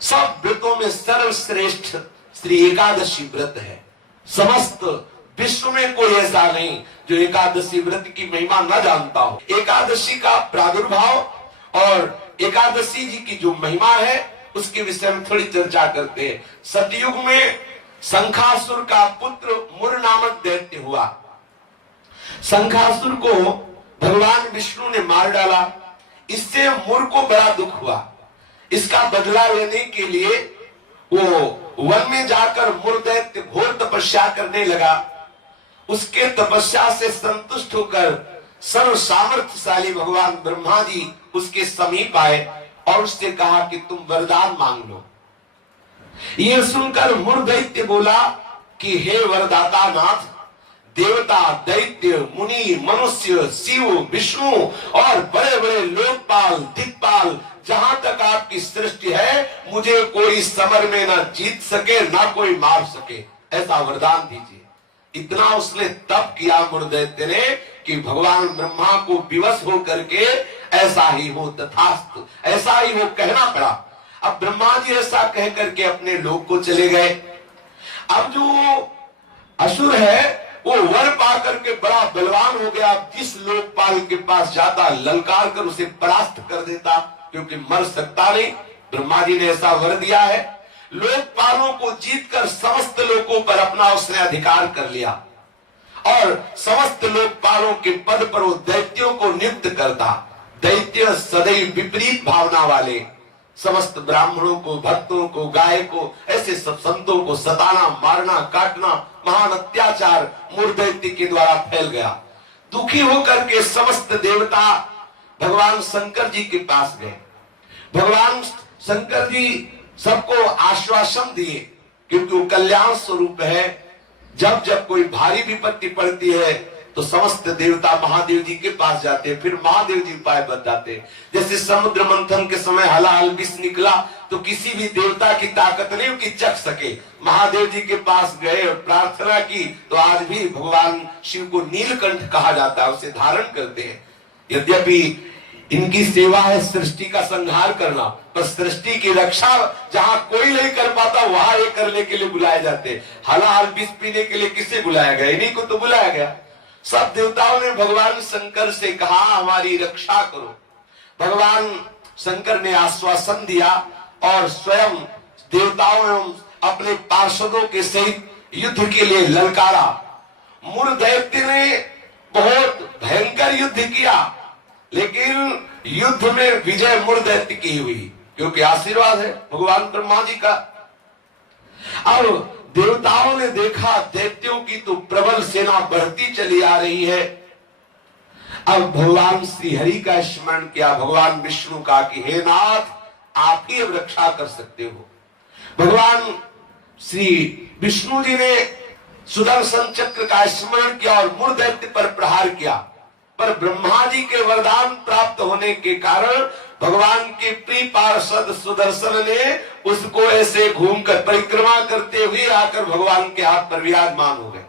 सब व्रतों में सर्वश्रेष्ठ श्री एकादशी व्रत है। समस्त विश्व में कोई ऐसा नहीं जो एकादशी व्रत की महिमा न जानता हो। एकादशी का प्रादुर्भाव और एकादशी जी की जो महिमा है उसके विषय में थोड़ी चर्चा करते हैं। सतयुग में शंखासुर का पुत्र मुर नामक दैत्य हुआ। शंखासुर को भगवान विष्णु ने मार डाला। इससे मुर को बड़ा दुख हुआ। इसका बदला लेने के लिए वो वन में जाकर मुर दैत्य घोर तपस्या करने लगा। उसके तपस्या से संतुष्ट होकर सर्व सामर्थ्यशाली भगवान ब्रह्मा जी उसके समीप आए और उससे कहा कि तुम वरदान मांग लो। यह सुनकर मुर दैत्य बोला कि हे वरदाता नाथ, देवता, दैत्य, मुनि, मनुष्य, शिव, विष्णु और बड़े बड़े लोकपाल, दिक्पाल, जहां तक आपकी सृष्टि है, मुझे कोई समर में ना जीत सके ना कोई मार सके, ऐसा वरदान दीजिए। इतना उसने तप किया मुर दैत्य ने कि भगवान ब्रह्मा को विवश होकर के ऐसा ही हो तथास्तु, ऐसा ही हो कहना पड़ा। अब ब्रह्मा जी ऐसा कह करके अपने लोक को चले गए। अब जो असुर है वो वर पा करके बड़ा बलवान हो गया। जिस लोकपाल के पास जाता ललकार कर उसे परास्त कर देता, क्योंकि मर सकता नहीं। ब्रह्मा जी ने ऐसा वर दिया है। लोकपालों को जीतकर समस्त लोकों पर अपना उसने अधिकार कर लिया और समस्त लोकपालों के पद पर वो दैत्यों को नियुक्त करता। दैत्य सदैव विपरीत भावना वाले समस्त ब्राह्मणों को, भक्तों को, गाय को, ऐसे सब संतों को सताना, मारना, काटना, महान अत्याचार मुर दैत्य के द्वारा फैल गया। दुखी होकर के समस्त देवता भगवान शंकर जी के पास गए। भगवान शंकर जी सबको आश्वासन दिए, क्योंकि वो कल्याण स्वरूप है। जब जब कोई भारी विपत्ति पड़ती है तो समस्त देवता महादेव जी के पास जाते हैं, फिर महादेव जी उपाय बताते हैं। जैसे समुद्र मंथन के समय हलाहल विष निकला तो किसी भी देवता की ताकत नहीं कि चख सके। महादेव जी के पास गए और प्रार्थना की तो आज भी भगवान शिव को नीलकंठ कहा जाता है, उसे धारण करते हैं। यद्यपि इनकी सेवा है सृष्टि का संहार करना, पर सृष्टि की रक्षा जहां कोई नहीं कर पाता वहां ये करने के लिए बुलाए जाते। हलाहल विष पीने के लिए किसे बुलाया गया? इन्हीं को तो बुलाया गया। सब देवताओं ने भगवान शंकर से कहा हमारी रक्षा करो। भगवान शंकर ने आश्वासन दिया और स्वयं देवताओं एवं अपने पार्षदों के सहित युद्ध के लिए ललकारा। मुर दैत्य ने बहुत भयंकर युद्ध किया, लेकिन युद्ध में विजय मुर दैत्य की हुई, क्योंकि आशीर्वाद है भगवान ब्रह्मा जी का। अब देवताओं ने देखा दैत्यों की तो प्रबल सेना बढ़ती चली आ रही है। अब भगवान श्री हरि का स्मरण किया, भगवान विष्णु का कि हे नाथ, आप ही अब रक्षा कर सकते हो। भगवान श्री विष्णु जी ने सुदर्शन चक्र का स्मरण किया और मुर दैत्य पर प्रहार किया, पर ब्रह्मा जी के वरदान प्राप्त होने के कारण भगवान के प्रिय पार्षद सुदर्शन ने उसको ऐसे घूमकर परिक्रमा करते हुए आकर भगवान के हाथ पर विराजमान हो गए,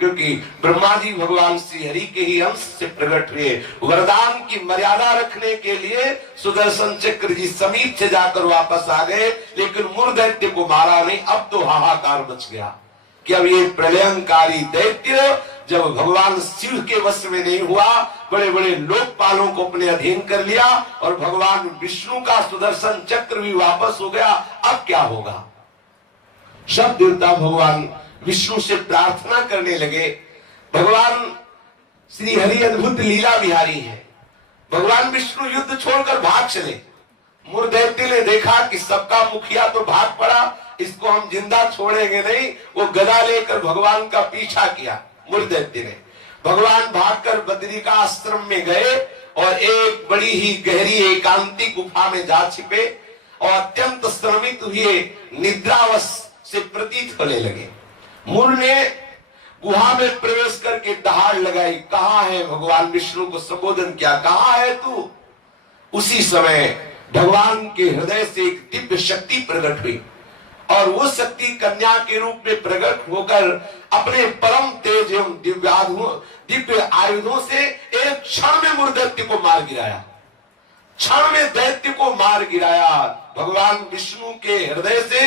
क्योंकि ब्रह्मा जी भगवान श्री हरि के ही अंश से प्रकट हुए। वरदान की मर्यादा रखने के लिए सुदर्शन चक्र जी समीप से जाकर वापस आ गए, लेकिन मुर दैत्य को मारा नहीं। अब तो हाहाकार मच गया कि अब ये प्रलयंकारी दैत्य जब भगवान शिव के वश में नहीं हुआ, बड़े बड़े लोकपालों को अपने अधीन कर लिया और भगवान विष्णु का सुदर्शन चक्र भी वापस हो गया, अब क्या होगा? सब देवता भगवान विष्णु से प्रार्थना करने लगे। भगवान श्री हरि अद्भुत लीला बिहारी है। भगवान विष्णु युद्ध छोड़कर भाग चले। मुर दैत्य ने देखा कि सबका मुखिया तो भाग पड़ा, इसको हम जिंदा छोड़ेंगे नहीं। वो गदा लेकर भगवान का पीछा किया। मुर दैत्य ने भगवान भागकर बद्री का आश्रम में गए और एक बड़ी ही गहरी एकांतिक गुफा में जा छिपे और अत्यंत श्रमित हुए निद्रावश से प्रतीत होने लगे। मुर ने गुहा में प्रवेश करके दहाड़ लगाई, कहाँ है? भगवान विष्णु को संबोधन किया, कहाँ है तू? उसी समय भगवान के हृदय से एक दिव्य शक्ति प्रकट हुई और वो शक्ति कन्या के रूप में प्रकट होकर अपने परम तेज एवं दिव्य आयुधों से एक क्षण में मुर दैत्य को मार गिराया। क्षण में दैत्य को मार गिराया। भगवान विष्णु के हृदय से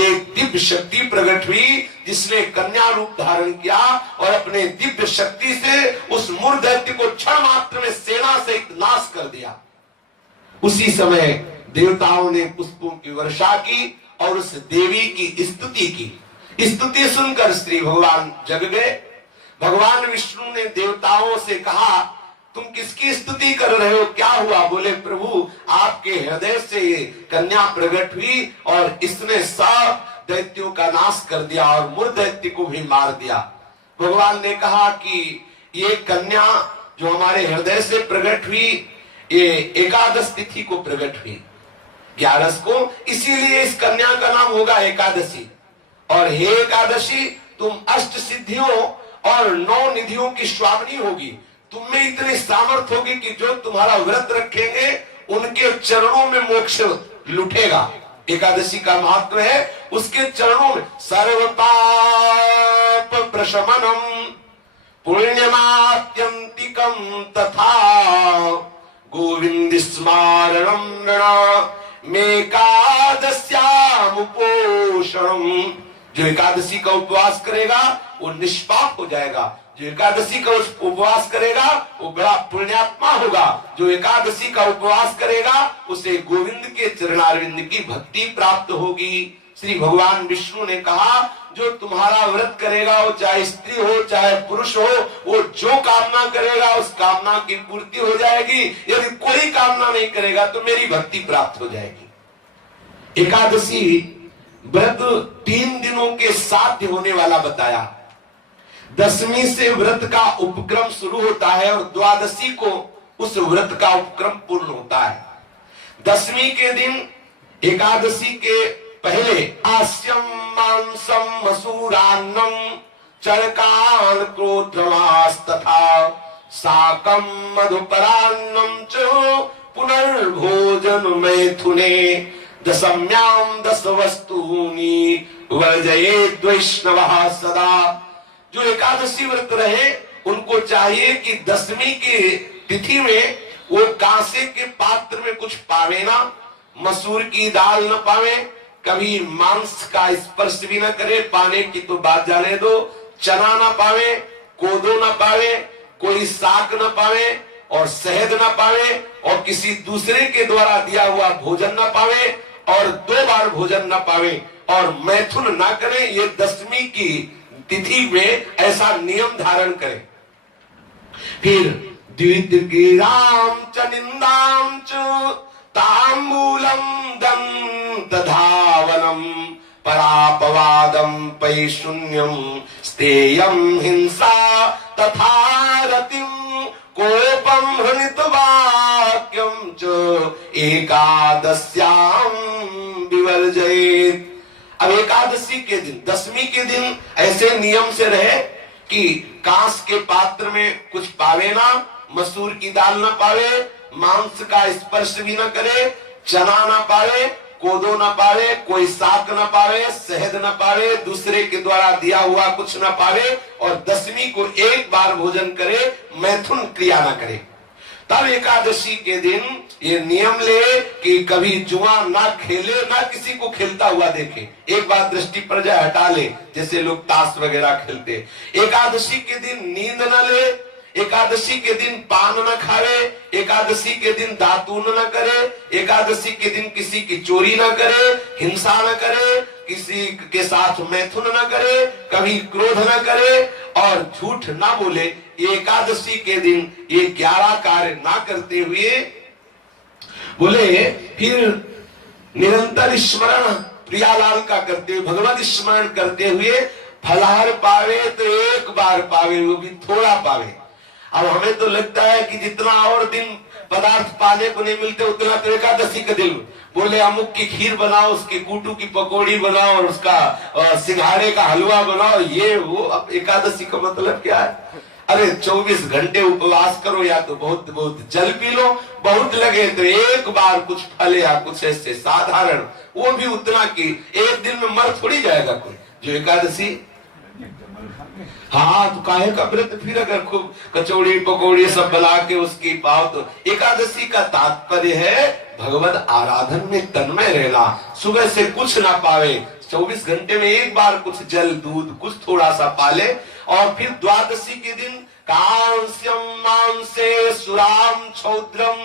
एक दिव्य शक्ति प्रकट हुई, जिसने कन्या रूप धारण किया और अपने दिव्य शक्ति से उस मूर दैत्य को क्षण मात्र में सेना सहित नाश कर दिया। उसी समय देवताओं ने पुष्पों की वर्षा की और उस देवी की स्तुति की। स्तुति सुनकर श्री भगवान जग गए। भगवान विष्णु ने देवताओं से कहा, तुम किसकी स्तुति कर रहे हो, क्या हुआ? बोले, प्रभु आपके हृदय से ये कन्या प्रकट हुई और इसने सब दैत्यों का नाश कर दिया और मूर दैत्य को भी मार दिया। भगवान ने कहा कि ये कन्या जो हमारे हृदय से प्रकट हुई, ये एकादश तिथि को प्रकट हुई, 11 को, इसीलिए इस कन्या का नाम होगा एकादशी। और हे एकादशी, तुम अष्ट सिद्धियों और 9 निधियों की स्वामिनी होगी। तुम में इतनी सामर्थ होगी कि जो तुम्हारा व्रत रखेंगे उनके चरणों में मोक्ष लुटेगा। एकादशी का महत्व है उसके चरणों में सर्व पाप प्रशमनम पुण्यमात्यंतिकम तथा गोविंद स्मारणम मेकादस्यामुपोषणम। जो एकादशी का उपवास करेगा वो निष्पाप हो जाएगा। जो एकादशी का उपवास करेगा वो बड़ा पुण्यात्मा होगा। जो एकादशी का उपवास करेगा उसे गोविंद के चरणारविंद की भक्ति प्राप्त होगी। श्री भगवान विष्णु ने कहा, जो तुम्हारा व्रत करेगा वो चाहे स्त्री हो चाहे पुरुष हो, वो जो कामना करेगा उस कामना की पूर्ति हो जाएगी। यदि कोई कामना नहीं करेगा तो मेरी भक्ति प्राप्त हो जाएगी। एकादशी व्रत 3 दिनों के साध्य होने वाला बताया। 10वीं से व्रत का उपक्रम शुरू होता है और द्वादशी को उस व्रत का उपक्रम पूर्ण होता है। 10वीं के दिन एकादशी के पहले आस्यम मांसम मसूरान्नम चरकान क्रोधमास तथा साकम मधुपरान्नम च पुनर्भोजन मैथुने दशम्याम 10 वस्तूनि वर्जयेत् वैष्णवः सदा। जो एकादशी व्रत रहे उनको चाहिए कि 10वीं की तिथि में वो कांसे के पात्र में कुछ पावे ना, मसूर की दाल न पावे, कभी मांस का स्पर्श भी न करे, पाने की तो बात जाने दो, चना न पावे, कोदो न पावे, कोई साग न पावे और शहद न पावे और किसी दूसरे के द्वारा दिया हुआ भोजन न पावे और 2 बार भोजन न पावे और मैथुन न करे। ये 10वीं की तिथि में ऐसा नियम धारण करें। फिर द्वितीयाम च निंदाम च तांबूलम दंत धावनम परापवादम पैशून्यम स्तेयम हिंसा तथा रतिम कोपम हृणित वाक्यम च एकादश्याम विवर्जयेत्। अब एकादशी के दिन 10वीं के दिन ऐसे नियम से रहे कि कांस के पात्र में कुछ पावे ना, मसूर की दाल ना पावे, मांस का स्पर्श भी ना करे, चना ना पावे, कोदो ना पावे, कोई साग ना पावे, शहद ना पावे, दूसरे के द्वारा दिया हुआ कुछ ना पावे और 10वीं को 1 बार भोजन करे, मैथुन क्रिया ना करे। तब एकादशी के दिन ये नियम ले कि कभी जुआ ना खेले, ना किसी को खेलता हुआ देखे, एक बार दृष्टि पर जाए हटा ले, जैसे लोग ताश वगैरह खेलते। एकादशी के दिन नींद न ले, एकादशी के दिन पान न खावे, एकादशी के दिन दातून न करे, एकादशी के दिन किसी की चोरी न करे, हिंसा न करे, किसी के साथ मैथुन न करे, कभी क्रोध न करे और झूठ ना बोले। एकादशी के दिन ये 11 कार्य ना करते हुए बोले, फिर निरंतर स्मरण प्रियालाल का करते हुए, भगवत स्मरण करते हुए फलाहार पावे तो 1 बार पावे, वो भी थोड़ा पावे। अब हमें तो लगता है कि जितना और दिन पदार्थ पाने को नहीं मिलते उतना तो एकादशी का दिन। बोले अमुक की खीर बनाओ, उसके कूटू की पकौड़ी बनाओ और उसका सिंघाड़े का हलवा बनाओ, ये वो। अब एकादशी का मतलब क्या है? अरे 24 घंटे उपवास करो या तो बहुत बहुत जल पी लो, बहुत लगे तो 1 बार कुछ फल या कुछ ऐसे साधारण, वो भी उतना कि 1 दिन में मर थोड़ी जाएगा कोई। जो एकादशी हाँ, तो काहे का व्रत फिर, अगर खूब कचौड़ी पकौड़ी सब बना के उसकी पाओ तो। एकादशी का तात्पर्य है भगवत आराधन में तन्मय रहना। सुबह से कुछ ना पावे, 24 घंटे में एक बार कुछ जल दूध कुछ थोड़ा सा पाले, और फिर द्वादशी के दिन कांस्यम मांसे सुराम छौद्रम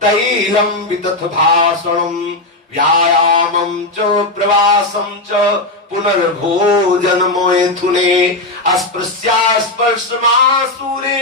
तैलम वितथ भाषणम व्यायामं च प्रवासं च पुनर्भोजन मैथुने अस्पृश्यास्पर्शमासूरे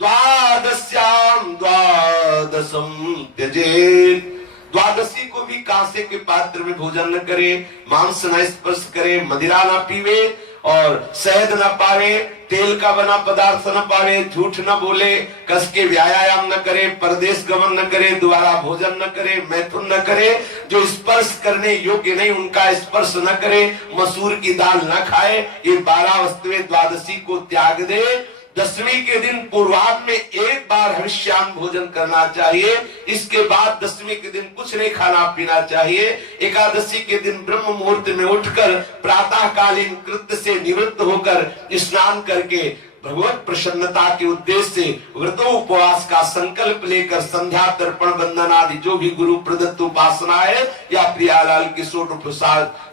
द्वादश्याम द्वादशम त्यजेत्। द्वादशी को भी कांसे के पात्र में भोजन न करे, मांस न स्पर्श करे, मदिरा न पीवे और शहद न पावे, तेल का बना पदार्थ न पावे, झूठ न बोले, कस के व्यायाम न करे, परदेश गमन न करे, दोबारा भोजन न करे, मैथुन न करे, जो स्पर्श करने योग्य नहीं उनका स्पर्श न करे, मसूर की दाल न खाए। ये 12 वस्तुएं द्वादशी को त्याग दे। दसवीं के दिन पूर्वाह्न में एक बार हविष्यान्न भोजन करना चाहिए। इसके बाद दसवीं के दिन कुछ नहीं खाना पीना चाहिए। एकादशी के दिन ब्रह्म मुहूर्त में उठकर प्रातःकालीन कृत्य से निवृत्त होकर स्नान करके भगवत प्रसन्नता के उद्देश्य से व्रतोपवास का संकल्प लेकर संध्या तर्पण बंदन आदि जो भी गुरु प्रदत्त उपासना है या प्रियालाल की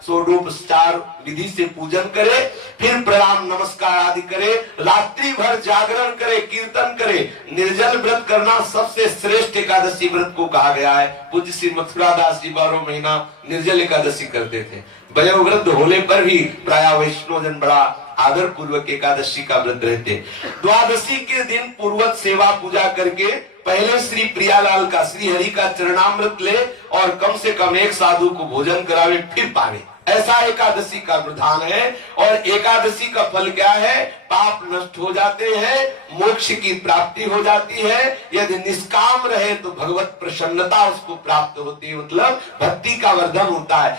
षोडोपचार विधि से पूजन करे, फिर प्रणाम नमस्कार आदि करे, रात्रि भर जागरण करे, कीर्तन करे। निर्जल व्रत करना सबसे श्रेष्ठ एकादशी व्रत को कहा गया है। पूज्य श्री मथुरादास जी 12 महीना निर्जल एकादशी करते थे। वयोवृद्ध होने पर भी प्राय वैष्णव जन बड़ा आदर पूर्वक एकादशी का व्रत रहते। द्वादशी के दिन पूर्वत सेवा पूजा करके पहले श्री प्रियालाल का श्री हरि का चरणामृत ले और कम से कम एक साधु को भोजन करावे, फिर पावे। ऐसा एकादशी का विधान है। और एकादशी का फल क्या है? पाप नष्ट हो जाते हैं, मोक्ष की प्राप्ति हो जाती है। यदि निष्काम रहे तो भगवत प्रसन्नता उसको प्राप्त होती है, मतलब भक्ति का वर्धन होता है।